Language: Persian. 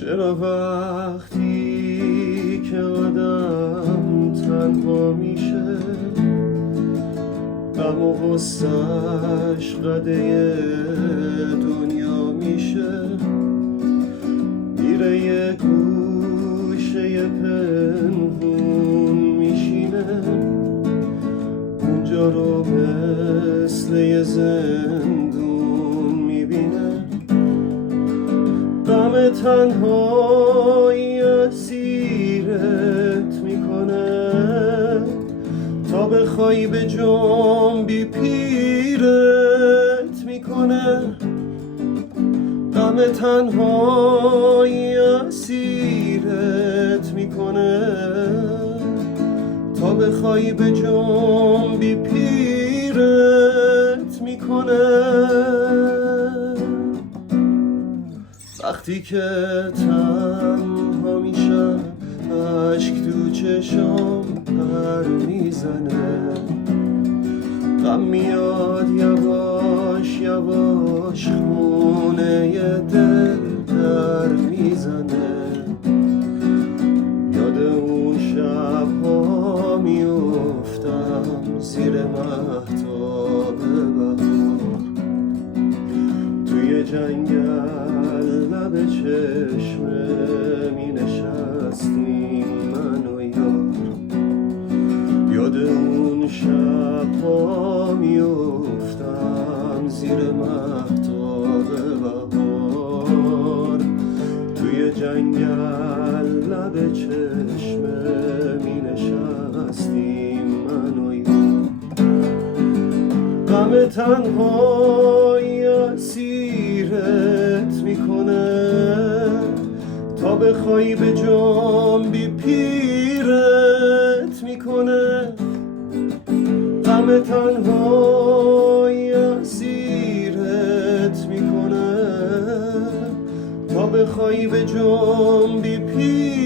چرا وقتی که آدم تنها میشه غم و غصه‌اش قده دنیا میشه، میره یه گوشه پنهون میشینه، اونجا رو مثل یه زندون میبینه. غم تنهایی اسیرت میکنه تا بخوای به جنبی پیرت میکنه. غم تنهایی اسیرت میکنه تا بخوای به جنبی پیرت میکنه. وقتی که تنها میشم اشک تو چشام پر میزنه، غم میاد یواش یواش خونه دل در میزنه. یاد اون شب‌ها میافتم زیر مهتاب بهار، توی جنگل لب چشمه می نشستیم من و یار. یاد اون شب‌ها میافتم زیر مهتاب بهار، توی جنگل لب چشمه می نشستیم من و یار. غم تنهایی اسیرت میکنه تا بخوای به جنبی پیرت میکنه. غم تنهایی اسیرت میکنه تا بخوای به جنبی پیرت